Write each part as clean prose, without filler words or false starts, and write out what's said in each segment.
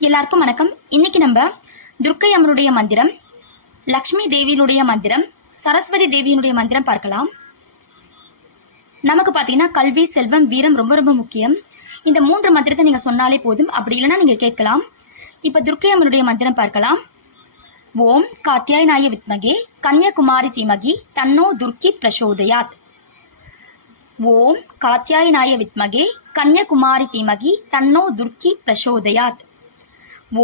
எல்லாருக்கும் வணக்கம். இன்னைக்கு நம்ம துர்க்கை அம்மனுடைய மந்திரம், லக்ஷ்மி தேவியினுடைய மந்திரம், சரஸ்வதி தேவியினுடைய மந்திரம் பார்க்கலாம். நமக்கு பாத்தீங்கன்னா கல்வி, செல்வம், வீரம் ரொம்ப ரொம்ப முக்கியம். இந்த 3 மந்திரத்தை நீங்க சொன்னாலே போதும். அப்படி இல்லைன்னா நீங்க கேட்கலாம். இப்ப துர்க்கை அம்மனுடைய மந்திரம் பார்க்கலாம். ஓம் காத்யாயனாய வித்மகே கன்யாகுமாரி தீமகி தன்னோ துர்க்கி பிரசோதயாத். ஓம் காத்யாயனாய வித்மகே கன்யாகுமாரி தீமகி தன்னோ துர்க்கி பிரசோதயாத்.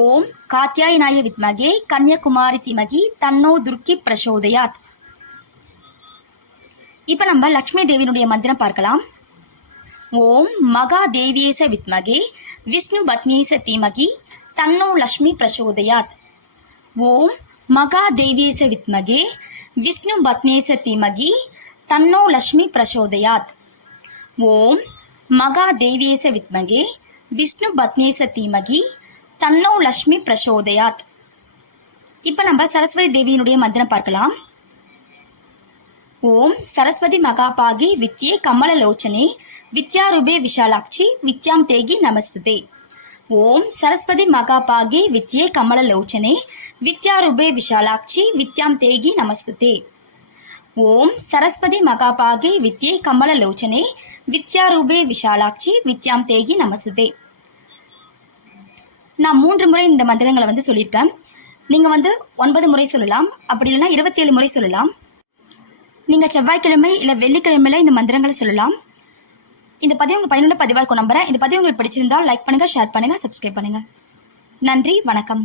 ஓம் காத்யாயனாய வித்மகே கன்யாகுமாரி தீமகி தன்னோ துர்க்கி பிரசோதயாத். இப்ப நம்ம லக்ஷ்மி தேவியினுடைய மந்திரம் பார்க்கலாம். ஓம் மகா தேவியேச வித்மகே விஷ்ணு பத்னீச தீமகி தன்னோ லக்ஷ்மி பிரசோதயாத். ஓம் மகா தேவியேச வித்மகே விஷ்ணு பத்னீச தீமகி தன்னோ லக்ஷ்மி பிரசோதயாத். ஓம் மகா தேவியேச வித்மகே விஷ்ணு பத்னீச தீமகி தன்னோ லக்ஷ்மி பிரசோதயாத். இப்ப நம்ம சரஸ்வதி தேவியினுடைய மந்திரம் பார்க்கலாம். ஓம் சரஸ்வதி மகாபாகி வித்யே கமலலோச்சனே வித்யாரூபே விஷாலாட்சி வித்யாம் தேகி நமஸ்துதே. ஓம் சரஸ்வதி மகாபாகி வித்யே கமலலோச்சனே வித்யாரூபே விஷாலாட்சி வித்யாம் தேகி நமஸ்துதே. ஓம் சரஸ்வதி மகாபாகி வித்யே கமலலோச்சனே வித்யாரூபே விஷாலாட்சி வித்யாம் தேகி நமஸ்துதே. நான் 3 முறை இந்த மந்திரங்களை சொல்லியிருக்கேன். நீங்க 9 முறை சொல்லலாம். அப்படி இல்லைன்னா 27 முறை சொல்லலாம். நீங்க செவ்வாய்க்கிழமை இல்ல வெள்ளிக்கிழமையில இந்த மந்திரங்களை சொல்லலாம். இந்த பதிவு உங்களுக்கு பயனுள்ள பதிவாக இருக்கும் நம்புறேன். இந்த பதிவு உங்களுக்கு பிடிச்சிருந்தால் லைக் பண்ணுங்க, ஷேர் பண்ணுங்க, சப்ஸ்கிரைப் பண்ணுங்க. நன்றி, வணக்கம்.